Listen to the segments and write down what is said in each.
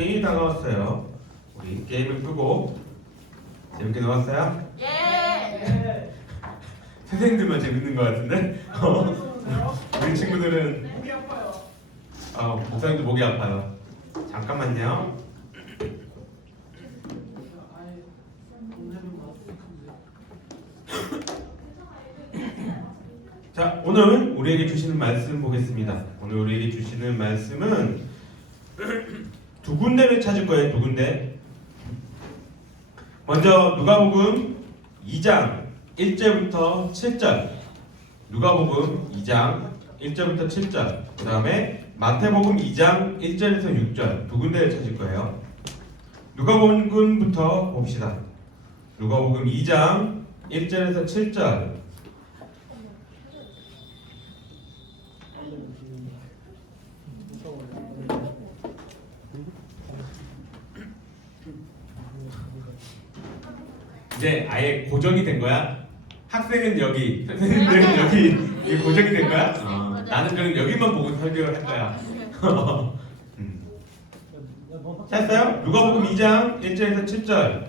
게임이 다가왔어요. 우리 게임을 끄고 재밌게 놀았어요? 예. 선생님들만 재밌는 것 같은데? 우리 친구들은 목이 아파요. 목사님도 목이 아파요. 잠깐만요. 자, 오늘 우리에게 주시는 말씀 보겠습니다. 오늘 우리에게 주시는 말씀은 두 군데를 찾을 거예요. 두 군데. 먼저 누가복음 2장 1절부터 7절. 누가복음 2장 1절부터 7절. 그 다음에 마태복음 2장 1절에서 6절. 두 군데를 찾을 거예요. 누가복음부터 봅시다. 누가복음 2장 1절에서 7절. 이제 아예 고정이 된 거야? 학생은 여기, 선생님들은 여기 이게 고정이 된 거야? 나는 그럼 여기만 보고 설교를 할 거야. 찾았어요? 누가복음 2장 1절에서 7절.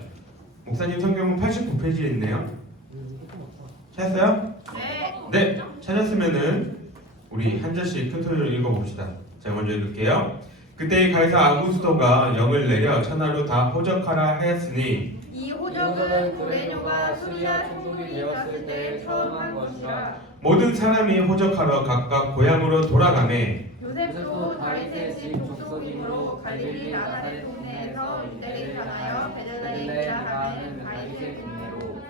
목사님 성경은 89페이지에 있네요. 찾았어요? 네, 찾았으면은 우리 한 절씩 큰 소리로 읽어봅시다. 제가 먼저 읽을게요. 그때 가이사 아구스토가 영을 내려 천하로 다 호적하라 하였으니 이 호적은 고레뇨가 수리아 총독이 되었을 때 처음 한 것이라. 모든 사람이 호적하러 각각 고향으로 돌아가매 요셉도 다윗의 집 족속이므로 갈릴리 나사렛 동네에서 유대를 향하여 베들레헴이라 하는 다윗의 동네로.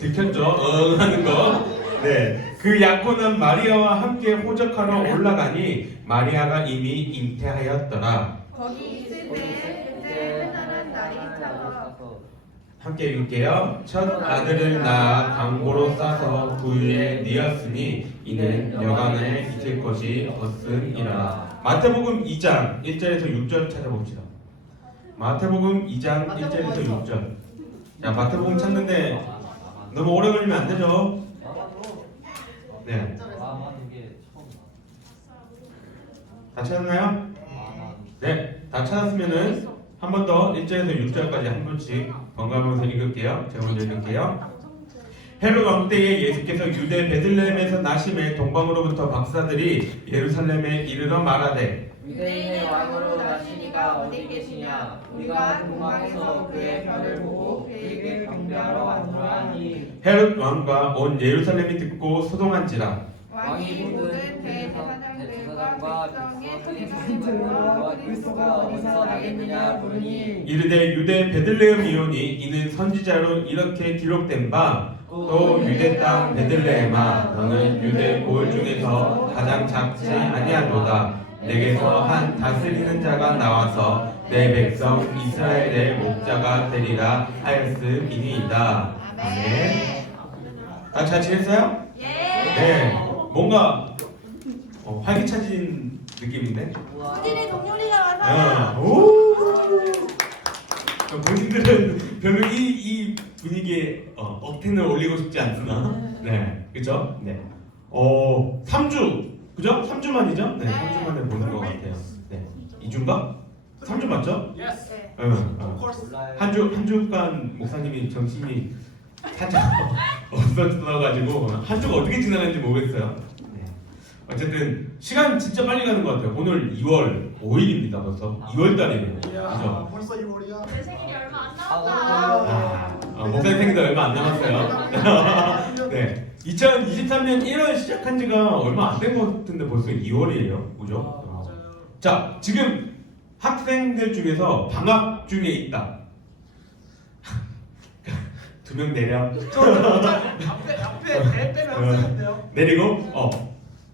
들켰죠? 하는 거. 네. 그 약혼한 마리아와 함께 호적하러 올라가니 마리아가 이미 잉태하였더라. 거기 있을 때 그때 흔한 날이 있어서. 함께 읽을게요. 첫 아들을 낳아 강고로 싸서 부유에 뉘었으니 이는 여간에 잊을 것이 없으니라. 마태복음 2장 1절에서 6절 찾아봅시다. 마태복음 2장 1절에서 6절. 자, 마태복음 찾는데 너무 오래 걸리면 안 되죠? 네. 다 찾았나요? 네. 다 찾았으면은 한 번 더 1절에서 6절까지 한 번씩 번갈아가면서 읽을게요. 제가 먼저 읽을게요. 헤롯 왕 때에 예수께서 유대 베들레헴에서 나심에 동방으로부터 박사들이 예루살렘에 이르러 말하되 유대인의 왕으로 나시니가 어디 계시냐? 우리가 동방에서 그의 별을 보고 그에게 경배하러 왔노라 하니. 헤롯 왕과 온 예루살렘이 듣고 소동한지라. 왕이 모든 대제사장들과 백성의 소리가 그리스도가 어디서 나겠느냐 부르니. 이르되 유대 베들레헴이오니 이는 선지자로 이렇게 기록된 바 또 유대 땅 베들레헴아 너는 유대 고을 중에서 가장 작지 아니하도다. 내게서 한 다스리는 자가 나와서 내 백성 이스라엘의 목자가 되리라 하였음이니이다. 아멘. 잘 지냈어요? 네. 뭔가 활기차진 느낌인데? 수진이 동료리가 와서. 본인들은 별로 이 분위기에 억텐을 올리고 싶지 않으나, 네, 그죠? 네. 3주, 그죠? 3주 만이죠? 네, 3주 만에 보는 것 같아요. 네. 2주인가? 3주 맞죠? 네. 한 주간 목사님이 정신이 살짝 없어져가지고 한 주가 어떻게 지나는지 모르겠어요. 네. 어쨌든 시간 진짜 빨리 가는 것 같아요. 오늘 2월 5일입니다. 벌써 2월 달이네요. 그죠? 벌써 2월이야. 내 생일이 얼마 안 남았다. 목사님 생일도 얼마 안 남았어요. 네. 2023년 1월 시작한 지가 얼마 안 된 것 같은데 벌써 2월이에요. 그죠? 자, 지금 학생들 중에서 방학 중에 있다. 2명 내려. 앞에 배 빼면 학생인데요. 내리고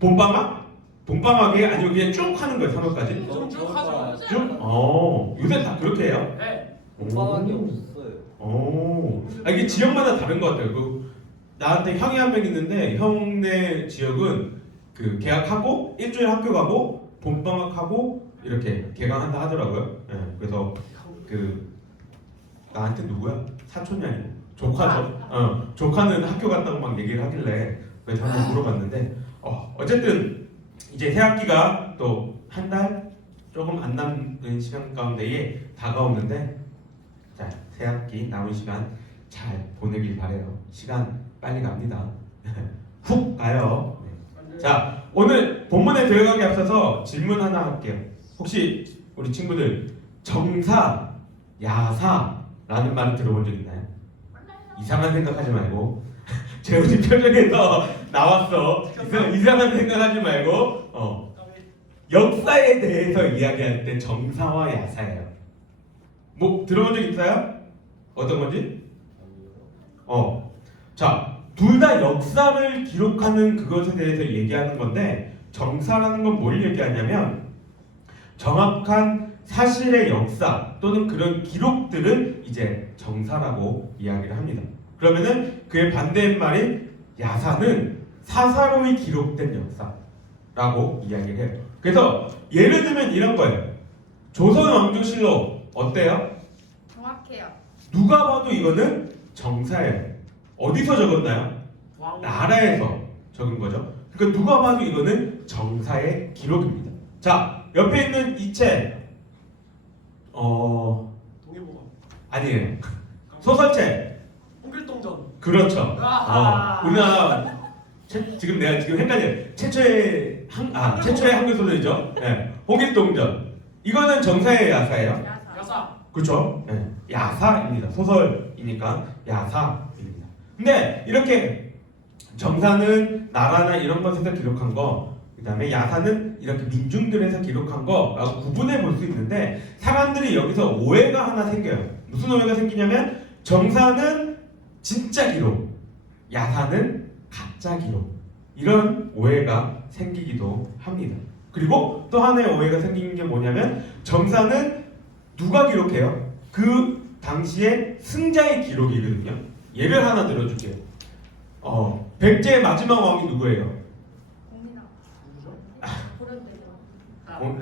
봄방학? 봄방학이 아니면 그냥 쭉 하는 거예요. 3월까지? 쭉 하죠. 쭉? 요새 다 그렇게 해요? 네. 방학이 없어요. 이게 지역마다 다른 것 같아요. 나한테 형이 한 명 있는데 형네 지역은 그 개학하고 일주일 학교 가고 봄방학하고 이렇게 개강한다 하더라고요. 네, 그래서 나한테 누구야? 사촌이 아니고 조카죠. 조카는 학교 갔다고 막 얘기를 하길래 그래서 한번 물어봤는데 어쨌든 이제 새 학기가 또 한 달 조금 안 남은 시간 가운데에 다가오는데 자, 새 학기 남은 시간 잘 보내길 바래요. 시간 빨리 갑니다. 훅 가요. 네. 자, 오늘 본문에 들어가기 앞서서 질문 하나 할게요. 혹시 우리 친구들 정사, 야사라는 말을 들어본 적 있나요? 이상한 생각하지 말고 재훈이 표정에서 나왔어. 이상한 생각하지 말고 역사에 대해서 이야기할 때 정사와 야사예요. 뭐 들어본 적 있어요? 어떤 건지? 자, 둘 다 역사를 기록하는 그것에 대해서 얘기하는 건데 정사라는 건 뭘 얘기하냐면 정확한 사실의 역사 또는 그런 기록들을 이제 정사라고 이야기를 합니다. 그러면은 그의 반대의 말인 야사는 사사로이 기록된 역사라고 이야기를 해요. 그래서 예를 들면 이런 거예요. 조선왕조실록 어때요? 정확해요. 누가 봐도 이거는 정사예요. 어디서 적었나요? 나라에서 적은 거죠. 그러니까 누가 봐도 이거는 정사의 기록입니다. 자, 옆에 있는 이 책 동해보감. 아니에요. 소설책. 홍길동전. 그렇죠. 아하. 우리나라 지금 내가 지금 헷갈려요. 최초의 한글 소설이죠. 네. 홍길동전. 이거는 정사의 야사예요. 야사. 야사. 그렇죠. 네. 야사입니다. 소설이니까 야사입니다. 근데 이렇게 정사는 나라나 이런 것에서 기록한 거, 그 다음에 야사는 이렇게 민중들에서 기록한 거라고 구분해 볼 수 있는데 사람들이 여기서 오해가 하나 생겨요. 무슨 오해가 생기냐면 정사는 진짜 기록, 야사는 가짜 기록, 이런 오해가 생기기도 합니다. 그리고 또 하나의 오해가 생기는 게 뭐냐면 정사는 누가 기록해요? 그 당시에 승자의 기록이거든요. 예를 하나 들어줄게요. 백제의 마지막 왕이 누구예요? 공민아. 누구죠? 보름대죠.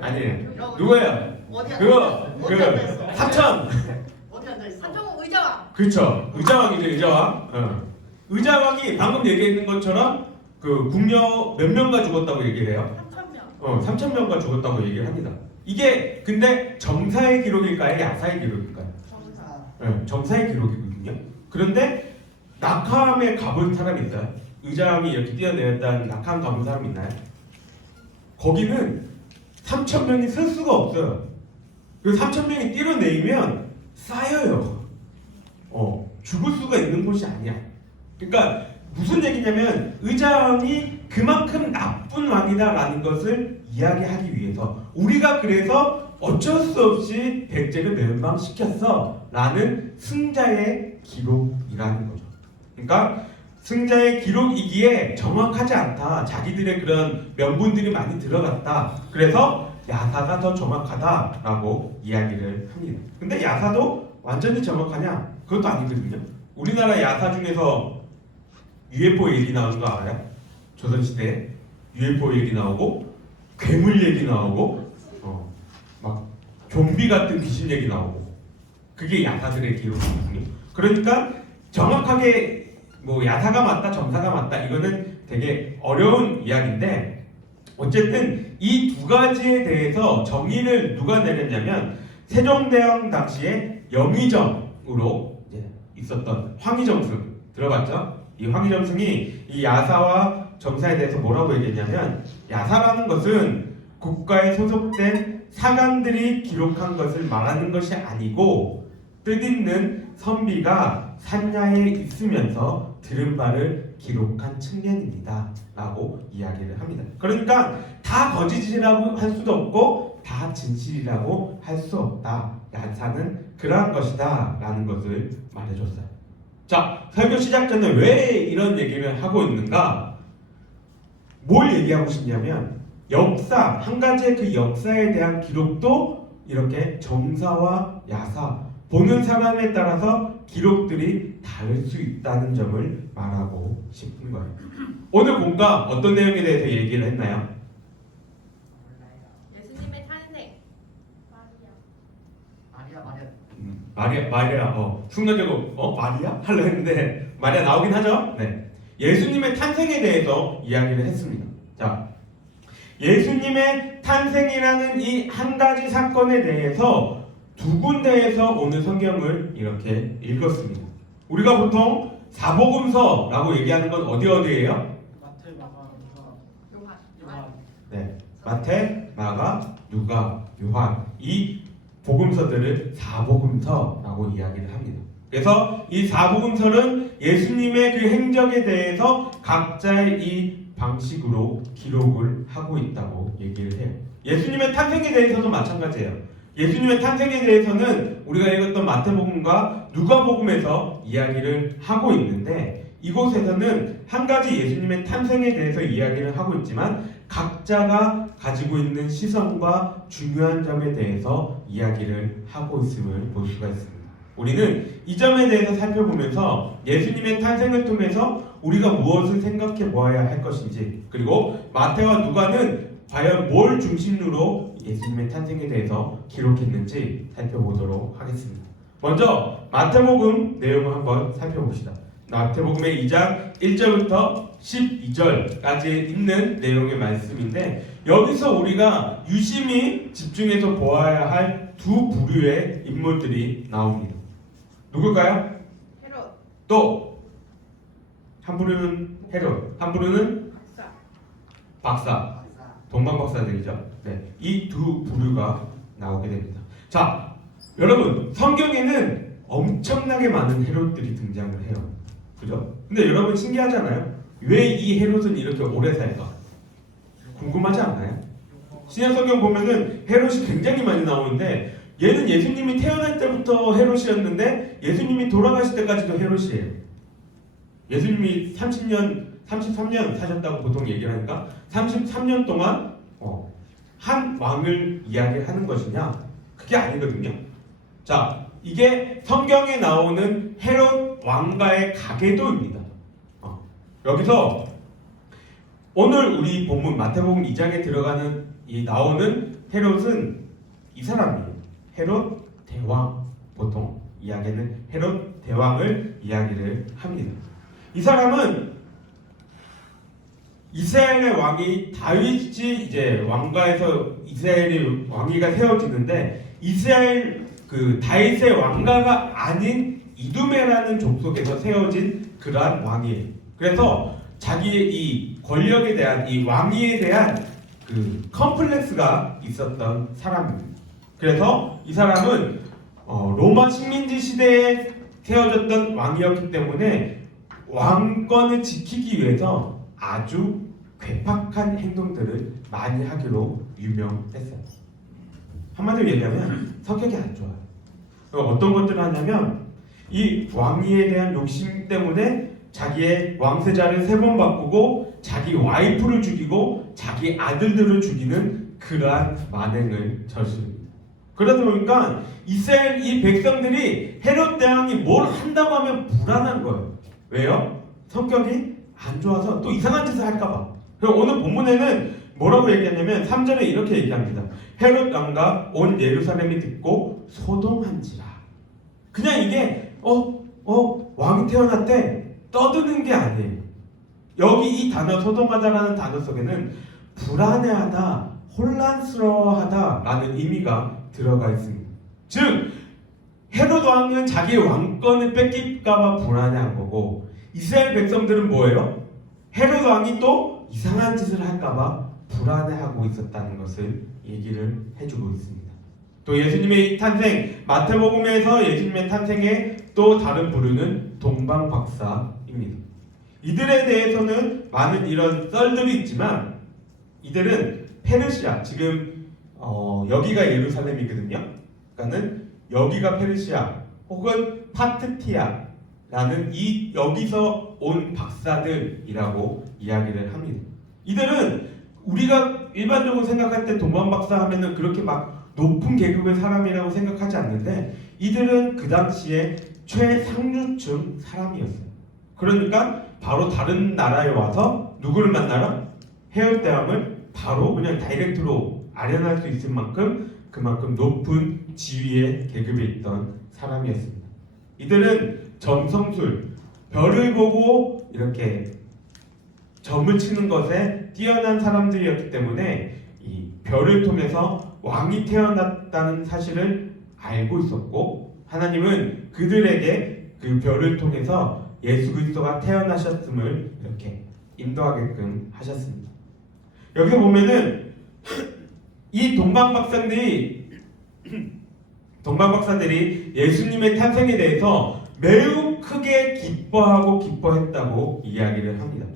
아니에요. 누구예요? 어디 그거 어디 앉아있어? 삼천. 어디 앉아있어? 한정우 의자왕. 그렇죠. 의자왕이죠, 의자왕. 의자왕이 방금 얘기했는 것처럼 그 궁녀 몇 명가 죽었다고 얘기를 해요. 3,000명. 3,000명가 죽었다고 얘기를 합니다. 이게 근데 정사의 기록일까요? 야사의 기록일까요? 정사. 정사의 기록이거든요. 그런데 낙함에 가본 사람이 있어요? 의자왕이 이렇게 뛰어내렸다는 낙함 가본 사람 있나요? 거기는 3,000명이 설 수가 없어요. 그 3,000명이 뛰어내리면 쌓여요. 죽을 수가 있는 곳이 아니야. 그러니까 무슨 얘기냐면 의자왕이 그만큼 나쁜 왕이다라는 것을 이야기하기 위해서 우리가 그래서 어쩔 수 없이 백제를 멸망시켰어 라는 승자의 기록이라는 거죠. 그러니까 승자의 기록이기에 정확하지 않다. 자기들의 그런 명분들이 많이 들어갔다. 그래서 야사가 더 정확하다라고 이야기를 합니다. 근데 야사도 완전히 정확하냐? 그것도 아니거든요. 우리나라 야사 중에서 UFO 얘기 나오는 거 알아요? 조선시대에 UFO 얘기 나오고 괴물 얘기 나오고 막 좀비 같은 귀신 얘기 나오고 그게 야사들의 기록이거든요. 그러니까 정확하게 뭐 야사가 맞다 정사가 맞다 이거는 되게 어려운 이야기인데 어쨌든 이 두 가지에 대해서 정의를 누가 내렸냐면 세종대왕 당시에 영의정으로 있었던 황희정승 들어봤죠? 이 황희정승이 이 야사와 정사에 대해서 뭐라고 얘기했냐면 야사라는 것은 국가에 소속된 사관들이 기록한 것을 말하는 것이 아니고 뜻있는 선비가 산야에 있으면서 들은 바를 기록한 측면입니다 라고 이야기를 합니다. 그러니까 다 거짓이라고 할 수도 없고 다 진실이라고 할 수 없다. 야사는 그러한 것이다 라는 것을 말해줬어요. 자, 설교 시작 전에 왜 이런 얘기를 하고 있는가? 뭘 얘기하고 싶냐면 역사, 한 가지의 그 역사에 대한 기록도 이렇게 정사와 야사, 보는 사람에 따라서 기록들이 다를 수 있다는 점을 말하고 싶은 거예요. 오늘 본가 어떤 내용에 대해서 얘기를 했나요? 예수님의 탄생. 마리아, 순간적으로 마리아? 하려 했는데 마리아 나오긴 하죠. 네, 예수님의 탄생에 대해서 이야기를 했습니다. 자, 예수님의 탄생이라는 이 한 가지 사건에 대해서 두 군데에서 오늘 성경을 이렇게 읽었습니다. 우리가 보통 사복음서라고 얘기하는 건 어디예요? 마태, 마가, 누가, 요한. 요한. 네, 마태, 마가, 누가, 요한 이 복음서들을 사복음서라고 이야기를 합니다. 그래서 이 사복음서는 예수님의 그 행적에 대해서 각자의 이 방식으로 기록을 하고 있다고 얘기를 해요. 예수님의 탄생에 대해서도 마찬가지예요. 예수님의 탄생에 대해서는 우리가 읽었던 마태복음과 누가복음에서 이야기를 하고 있는데 이곳에서는 한 가지 예수님의 탄생에 대해서 이야기를 하고 있지만 각자가 가지고 있는 시선과 중요한 점에 대해서 이야기를 하고 있음을 볼 수가 있습니다. 우리는 이 점에 대해서 살펴보면서 예수님의 탄생을 통해서 우리가 무엇을 생각해 보아야 할 것인지, 그리고 마태와 누가는 과연 뭘 중심으로 예수님의 탄생에 대해서 기록했는지 살펴보도록 하겠습니다. 먼저 마태복음 내용을 한번 살펴봅시다. 마태복음의 2장 1절부터 12절까지 있는 내용의 말씀인데, 여기서 우리가 유심히 집중해서 보아야 할 두 부류의 인물들이 나옵니다. 누굴까요? 헤롯. 또 한 부류는 헤롯, 한 부류는 박사, 동방박사들이죠. 네, 이 두 부류가 나오게 됩니다. 자, 여러분, 성경에는 엄청나게 많은 헤롯들이 등장을 해요. 그죠? 근데 여러분 신기하잖아요. 왜 이 헤롯은 이렇게 오래 살까? 궁금하지 않나요? 신약성경 보면은 헤롯이 굉장히 많이 나오는데, 얘는 예수님이 태어날 때부터 헤롯이었는데 예수님이 돌아가실 때까지도 헤롯이에요. 예수님이 33년 사셨다고 보통 얘기를 하니까 33년 동안 한 왕을 이야기하는 것이냐? 그게 아니거든요. 자, 이게 성경에 나오는 헤롯 왕가의 가계도입니다. 여기서 오늘 우리 본문 마태복음 2장에 들어가는 이 나오는 헤롯은 이 사람이에요. 헤롯 대왕, 보통 이야기는 헤롯 대왕을 이야기를 합니다. 이 사람은 이스라엘의 왕이 다윗이 이제 왕가에서 이스라엘의 왕위가 세워지는데, 이스라엘 그 다윗의 왕가가 아닌 이두메라는 족속에서 세워진 그러한 왕이에요. 그래서 자기의 이 권력에 대한, 이 왕위에 대한 그 컴플렉스가 있었던 사람입니다. 그래서 이 사람은 로마 식민지 시대에 세워졌던 왕이었기 때문에 왕권을 지키기 위해서 아주 괴팍한 행동들을 많이 하기로 유명했어요. 한마디로 얘기하면 성격이 안 좋아요. 어떤 것들을 하냐면 이 왕위에 대한 욕심 때문에 자기의 왕세자를 3번 바꾸고 자기 와이프를 죽이고 자기 아들들을 죽이는 그러한 만행을 저지릅니다. 그러다 보니까 이스라엘 이 백성들이 헤롯 대왕이 뭘 한다고 하면 불안한 거예요. 왜요? 성격이 안 좋아서 또 이상한 짓을 할까봐. 그리고 오늘 본문에는 뭐라고 얘기하냐면 3절에 이렇게 얘기합니다. 헤롯 왕과 온 예루살렘이 듣고 소동한지라. 그냥 이게 왕이 태어났대 떠드는 게 아니에요. 여기 이 단어 소동하다라는 단어 속에는 불안해하다, 혼란스러워하다라는 의미가 들어가 있습니다. 즉 헤롯 왕은 자기의 왕권을 뺏길까봐 불안해한 거고, 이스라엘 백성들은 뭐예요? 헤롯 왕이 또 이상한 짓을 할까봐 불안해하고 있었다는 것을 얘기를 해주고 있습니다. 또 예수님의 탄생, 마태복음에서 예수님의 탄생의 또 다른 부류는 동방박사입니다. 이들에 대해서는 많은 이런 썰들이 있지만 이들은 페르시아, 지금 여기가 예루살렘이거든요. 그러니까는 여기가 페르시아 혹은 파트티아라는 이 여기서 온 박사들이라고 이야기를 합니다. 이들은 우리가 일반적으로 생각할 때 동방박사 하면은 그렇게 막 높은 계급의 사람이라고 생각하지 않는데, 이들은 그 당시에 최상류층 사람이었어요. 그러니까 바로 다른 나라에 와서 누구를 만나러? 헤롯 대왕을 바로 그냥 다이렉트로 아련할 수 있을 만큼 그만큼 높은 지위의 계급에 있던 사람이었습니다. 이들은 점성술, 별을 보고 이렇게 점을 치는 것에 뛰어난 사람들이었기 때문에 이 별을 통해서 왕이 태어났다는 사실을 알고 있었고 하나님은 그들에게 그 별을 통해서 예수 그리스도가 태어나셨음을 이렇게 인도하게끔 하셨습니다. 여기서 보면은 이 동방박사들이 예수님의 탄생에 대해서 매우 크게 기뻐했다고 이야기를 합니다.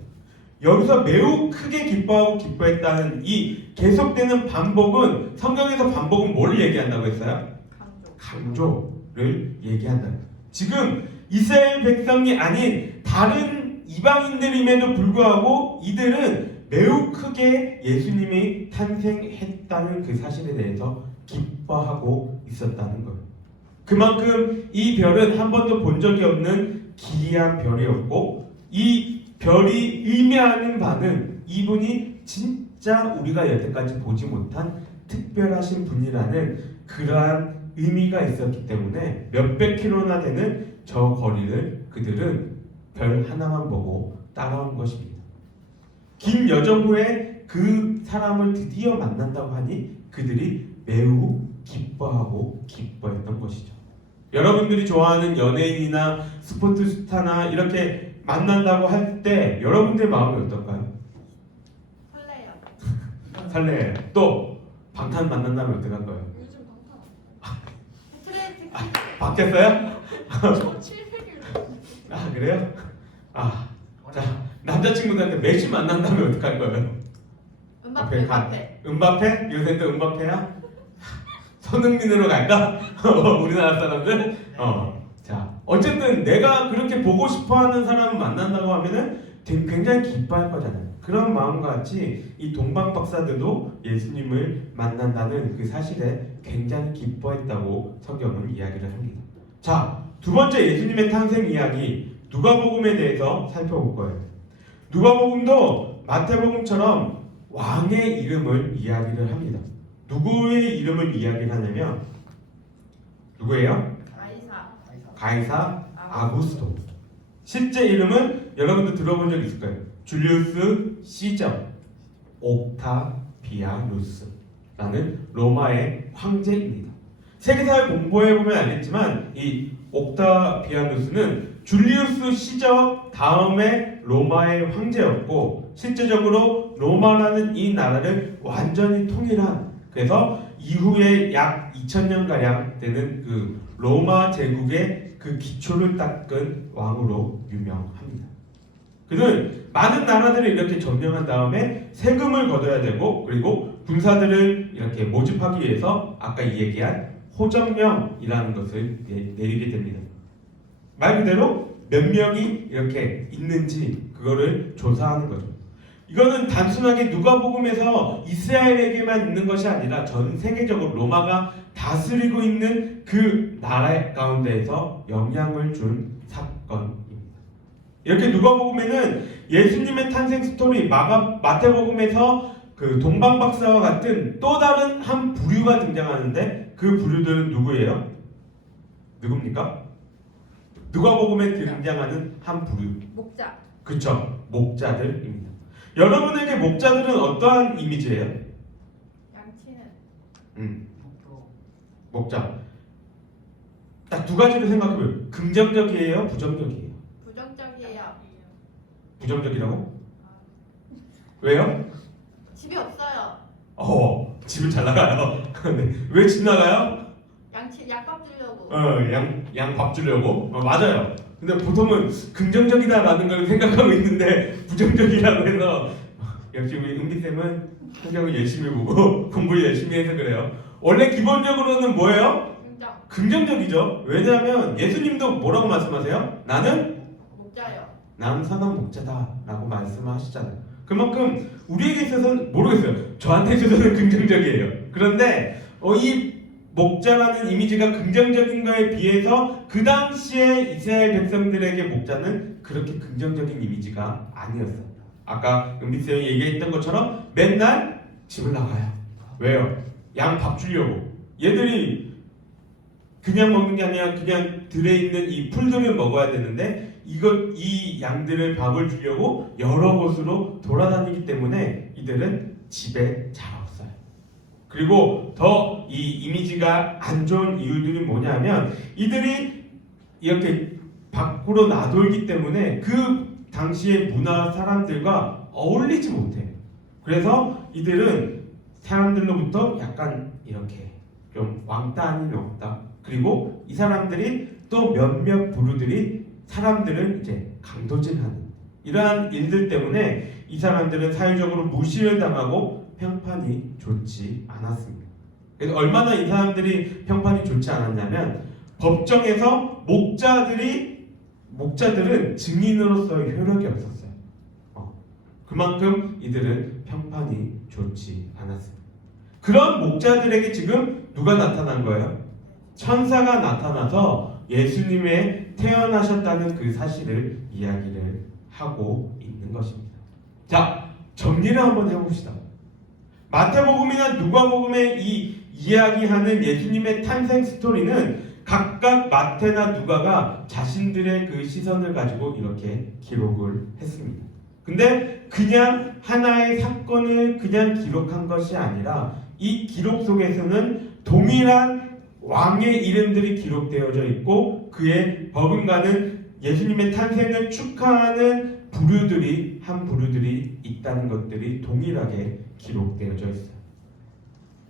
여기서 매우 크게 기뻐했다는 이 계속되는 반복은 성경에서 반복은 뭘 얘기한다고 했어요? 강조를 얘기한다. 지금 이스라엘 백성이 아닌 다른 이방인들임에도 불구하고 이들은 매우 크게 예수님이 탄생했다는 그 사실에 대해서 기뻐하고 있었다는 거예요. 그만큼 이 별은 한 번도 본 적이 없는 기이한 별이었고 이 별이 의미하는 바는 이분이 진짜 우리가 여태까지 보지 못한 특별하신 분이라는 그러한 의미가 있었기 때문에 몇백 킬로나 되는 저 거리를 그들은 별 하나만 보고 따라온 것입니다. 긴 여정 후에 그 사람을 드디어 만난다고 하니 그들이 매우 기뻐했던 것이죠. 여러분들이 좋아하는 연예인이나 스포츠 스타나 이렇게 만난다고 할 때 여러분들의 마음이 어떨까요? 설레요. 설레요. 또 방탄 만난다면 어떡할 거예요? 요즘 방탄. 트렌드 바뀌었어요? 저 700일. 아 그래요? 자 남자친구들한테 메시 만난다면 어떡할 거예요? 음바페. 음바페? 요새 또 음바페야? 손흥민으로 갈까? 우리나라 사람들? 자 어쨌든 내가 그렇게 보고 싶어하는 사람을 만난다고 하면은 굉장히 기뻐할 거잖아요. 그런 마음과 같이 이 동방박사들도 예수님을 만난다는 그 사실에 굉장히 기뻐했다고 성경은 이야기를 합니다. 자, 두 번째 예수님의 탄생 이야기 누가복음에 대해서 살펴볼 거예요. 누가복음도 마태복음처럼 왕의 이름을 이야기를 합니다. 누구의 이름을 이야기를 하냐면 누구예요? 가이사 아구스토. 실제 이름은 여러분도 들어본 적 있을 거예요. 줄리우스 시저 옥타비아누스라는 로마의 황제입니다. 세계사를 공부해 보면 알겠지만 이 옥타비아누스는 줄리우스 시저 다음에 로마의 황제였고 실제적으로 로마라는 이 나라를 완전히 통일한 그래서 이후에 약 2000년 가량 되는 그 로마 제국의 그 기초를 닦은 왕으로 유명합니다. 그는 많은 나라들을 이렇게 점령한 다음에 세금을 걷어야 되고 그리고 군사들을 이렇게 모집하기 위해서 아까 이 얘기한 호정령이라는 것을 내리게 됩니다. 말 그대로 몇 명이 이렇게 있는지 그거를 조사하는 거죠. 이거는 단순하게 누가복음에서 이스라엘에게만 있는 것이 아니라 전 세계적으로 로마가 다스리고 있는 그 나라 가운데에서 영향을 준 사건입니다. 이렇게 누가복음에는 예수님의 탄생 스토리, 마태복음에서 그 동방박사와 같은 또 다른 한 부류가 등장하는데 그 부류들은 누구예요? 누굽니까? 누가복음에 등장하는 한 부류. 목자. 그쵸, 목자들입니다. 여러분에게 목자들은 어떠한 이미지예요? 양치는. 목자. 딱 두 가지를 생각해보면 긍정적이에요, 부정적이에요? 부정적이에요. 부정적이라고? 왜요? 집이 없어요. 집을 잘 나가요. 네. 왜 집 나가요? 약밥 주려고. 양 밥 주려고? 맞아요. 근데 보통은 긍정적이다라는 걸 생각하고 있는데 부정적이라고 해서 역시 우리 은비쌤은 성경을 열심히 보고 공부를 열심히 해서 그래요. 원래 기본적으로는 뭐예요? 긍정적이죠. 왜냐하면 예수님도 뭐라고 말씀하세요? 나는 목자요. 나는 선한 목자다라고 말씀하시잖아요. 그만큼 우리에게 있어서는 모르겠어요. 저한테 있어서는 긍정적이에요. 그런데 이 목자라는 이미지가 긍정적인 거에 비해서 그 당시에 이스라엘 백성들에게 목자는 그렇게 긍정적인 이미지가 아니었어요. 아까 은비쌤이 얘기했던 것처럼 맨날 집을 나가요. 왜요? 양 밥 주려고. 얘들이 그냥 먹는 게 아니라 그냥 들에 있는 이 풀들을 먹어야 되는데 이 양들을 밥을 주려고 여러 곳으로 돌아다니기 때문에 이들은 집에 잘 없어요. 그리고 더 이 이미지가 안 좋은 이유들이 뭐냐면 이들이 이렇게 밖으로 나돌기 때문에 그 당시의 문화 사람들과 어울리지 못해요. 그래서 이들은 사람들로부터 약간 이렇게 좀 왕따 아닌 왕따, 그리고 이 사람들이 또 몇몇 부류들이 사람들을 이제 강도질하는 이러한 일들 때문에 이 사람들은 사회적으로 무시를 당하고 평판이 좋지 않았습니다. 그래서 얼마나 이 사람들이 평판이 좋지 않았냐면 법정에서 목자들은 증인으로서의 효력이 없었어요. 그만큼 이들은 평판이 좋지 않았습니다. 그런 목자들에게 지금 누가 나타난 거예요? 천사가 나타나서 예수님의 태어나셨다는 그 사실을 이야기를 하고 있는 것입니다. 자, 정리를 한번 해봅시다. 마태복음이나 누가복음에 이 이야기하는 예수님의 탄생 스토리는 각각 마태나 누가가 자신들의 그 시선을 가지고 이렇게 기록을 했습니다. 근데 그냥 하나의 사건을 그냥 기록한 것이 아니라 이 기록 속에서는 동일한 왕의 이름들이 기록되어져 있고 그의 버금가는 예수님의 탄생을 축하하는 한 부류들이 있다는 것들이 동일하게 기록되어져 있어요.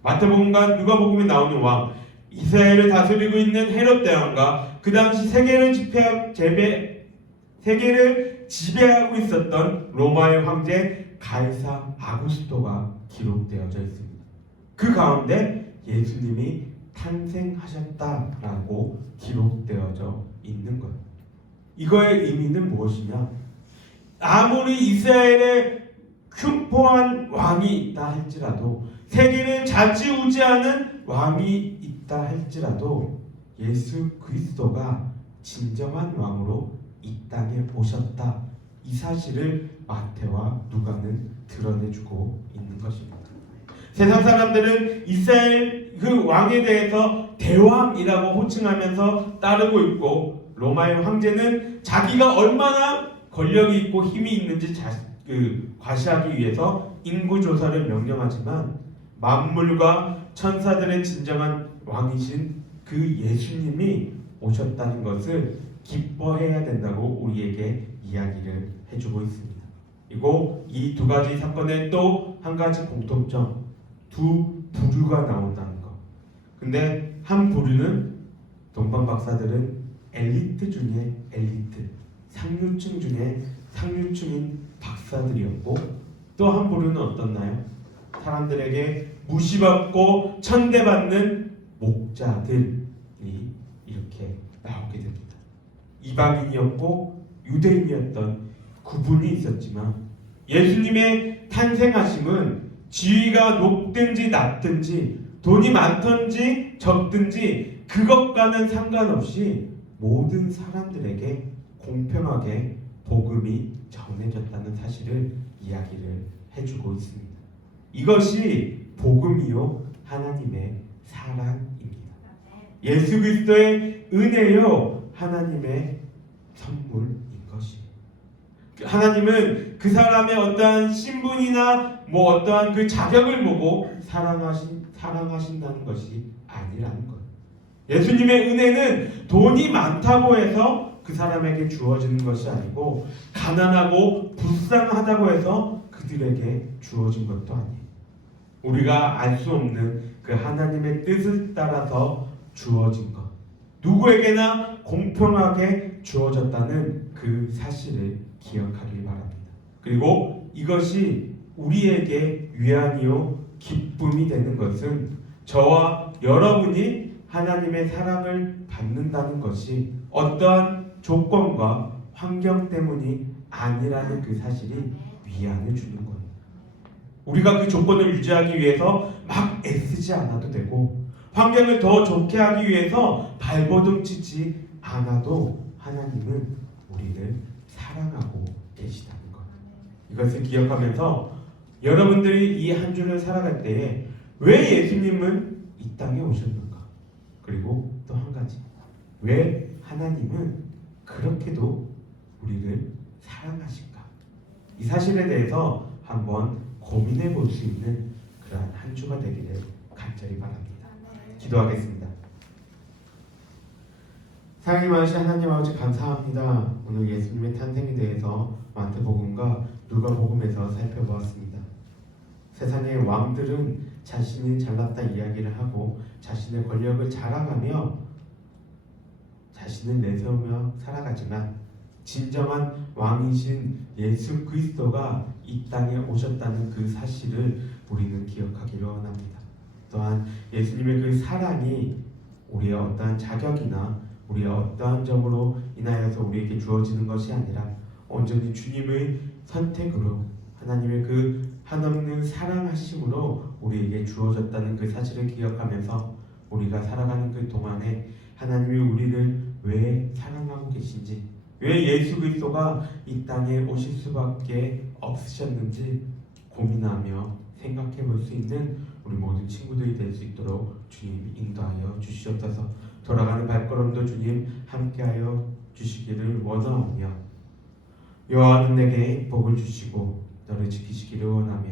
마태복음과 누가복음에 나오는 왕, 이스라엘을 다스리고 있는 헤롯 대왕과 그 당시 세계를 지배하고 있었던 로마의 황제 가이사 아구스토가 기록되어져 있습니다. 그 가운데 예수님이 탄생하셨다라고 기록되어져 있는 거예요. 이거의 의미는 무엇이냐? 아무리 이스라엘에 흉포한 왕이 있다 할지라도, 세계를 좌지우지하는 왕이 있다 할지라도 예수 그리스도가 진정한 왕으로 이 땅에 오셨다. 이 사실을 마태와 누가는 드러내주고 있는 것입니다. 세상 사람들은 이스라엘 그 왕에 대해서 대왕이라고 호칭하면서 따르고 있고, 로마의 황제는 자기가 얼마나 권력이 있고 힘이 있는지 과시하기 위해서 인구조사를 명령하지만 만물과 천사들의 진정한 왕이신 그 예수님이 오셨다는 것을 기뻐해야 된다고 우리에게 이야기를 해주고 있습니다. 그리고 이 두 가지 사건에 또 한 가지 공통점, 두 부류가 나온다는 것. 근데 한 부류는 동방 박사들은 엘리트 중에 엘리트, 상류층 중에 상류층인 박사들이었고, 또 한 부류는 어떻나요? 사람들에게 무시받고 천대받는 목자들이 이렇게 나오게 됩니다. 이방인이었고 유대인이었던 구분이 있었지만 예수님의 탄생하심은 지위가 높든지 낮든지 돈이 많든지 적든지 그것과는 상관없이 모든 사람들에게 공평하게 복음이 전해졌다는 사실을 이야기를 해주고 있습니다. 이것이 복음이요 하나님의 사랑입니다. 예수 그리스도의 은혜요 하나님의 선물인 것이에요. 하나님은 그 사람의 어떠한 신분이나 어떠한 그 자격을 보고 사랑하신다는 것이 아니라는 거예요. 예수님의 은혜는 돈이 많다고 해서 그 사람에게 주어지는 것이 아니고, 가난하고 불쌍하다고 해서 그들에게 주어진 것도 아니에요. 우리가 알 수 없는 그 하나님의 뜻을 따라서 주어진 것, 누구에게나 공평하게 주어졌다는 그 사실을 기억하길 바랍니다. 그리고 이것이 우리에게 위안이요 기쁨이 되는 것은 저와 여러분이 하나님의 사랑을 받는다는 것이 어떠한 조건과 환경 때문이 아니라는 그 사실이 위안을 주는 거예요. 우리가 그 조건을 유지하기 위해서 막 애쓰지 않아도 되고, 환경을 더 좋게 하기 위해서 발버둥 치지 않아도 하나님은 우리를 사랑하고 계시다는 것. 이것을 기억하면서 여러분들이 이 한 주를 살아갈 때에 왜 예수님은 이 땅에 오셨는가? 그리고 또 한 가지, 왜 하나님은 그렇게도 우리를 사랑하실까? 이 사실에 대해서 한번 고민해 볼 수 있는 그러한 한 주가 되기를 간절히 바랍니다. 기도하겠습니다. 사랑이 많으신 하나님 아버지 감사합니다. 오늘 예수님의 탄생에 대해서 마태복음과 누가복음에서 살펴보았습니다. 세상의 왕들은 자신이 잘났다 이야기를 하고 자신의 권력을 자랑하며 자신을 내세우며 살아가지만 진정한 왕이신 예수 그리스도가 이 땅에 오셨다는 그 사실을 우리는 기억하기를 원합니다. 또한 예수님의 그 사랑이 우리의 어떠한 자격이나 우리의 어떠한 점으로 인하여서 우리에게 주어지는 것이 아니라 온전히 주님의 선택으로 하나님의 그 한없는 사랑하심으로 우리에게 주어졌다는 그 사실을 기억하면서 우리가 살아가는 그 동안에 하나님이 우리를 왜 사랑하고 계신지, 왜 예수 그리스도가 이 땅에 오실 수밖에 없으셨는지 고민하며 생각해 볼 수 있는 우리 모든 친구들이 될 수 있도록 주님 인도하여 주시옵소서. 돌아가는 발걸음도 주님 함께하여 주시기를 원하오며 여호와는 내게 복을 주시고 너를 지키시기를 원하며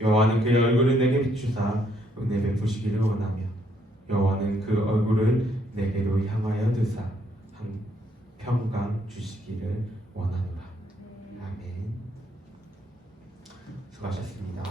여호와는 그의 얼굴을 내게 비추사 은혜 베푸시기를 원하며 여호와는 그 얼굴을 내게로 향하여 드사 평강 주시기를 원하노라. 아멘. 수고하셨습니다.